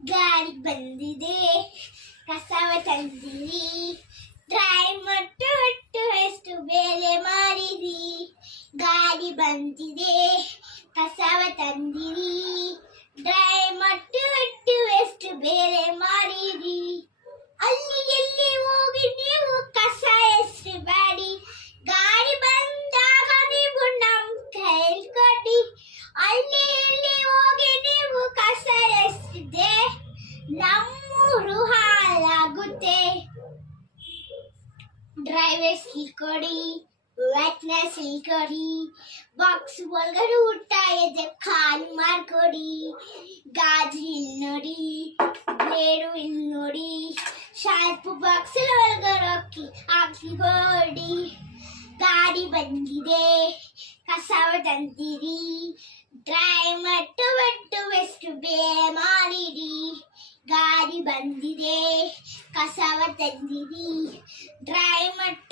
ಗಾಡಿ ಬಂದಿದೆ ಕಸವ ತಂದಿರಿ, ಟ್ರೈ ಮಟ್ಟು ಒಟ್ಟು ಎಷ್ಟು ಬೇರೆ ಮಾಡಿರಿ. ಗಾಡಿ ಬಂದಿದೆ ಕಸವ ತಂದಿರಿ, ಡ್ರೈ ಮಟ್ಟು ಒಟ್ಟು ಎಷ್ಟು ಬೇರೆ ಮಾಡಿರಿ. ಅಲ್ಲಿ ಎಲ್ಲಿ ಹೋಗಿ ನೀವು ಕಸ ಎಸೆಬೇಡಿ, ಗಾಡಿ ಬಂದಾಗ ನೀವು ನಮ್ ಕೈಲಿ ಕೊಡಿ. ಅಲ್ಲಿ ಎಲ್ಲಿ ಹೋಗಿ ನೀವು ಕಸ ಎಸೆದೆ ನಮ್ಮೂರು ಹಾಳಾಗುತ್ತೆ. ಡ್ರೈವರ್ಸ್ ಕೊಡಿ, ವೆಟ್ನೆಸ್ ಕೊಡಿ, ಬಾಕ್ಸ್ ಒಳಗಡೆ ಊಟ ಇದೆ ಖಾಲಿ ಮಾಡ್ಕೊಡಿ. ಗಾಜು ಇಲ್ಲಿ ನೋಡಿ, ಬ್ಲೇಡು ಇಲ್ಲಿ ನೋಡಿ, ಶಾರ್ಪ್ ಬಾಕ್ಸ್ ಒಳಗಡೆ ಹಾಕಿ ಕೊಡಿ. ಗಾಡಿ ಬಂದಿದೆ ಕಸವ ತಂದಿರಿ, ಡ್ರೈ ಮಟ್ಟು ಒಟ್ಟು ಎಷ್ಟು ಬೇರೆ ಮಾಡಿರಿ. ಗಾಡಿ ಬಂದಿದೆ ಕಸವ ತಂದಿರಿ, ಡ್ರೈ ಮಟ್ಟು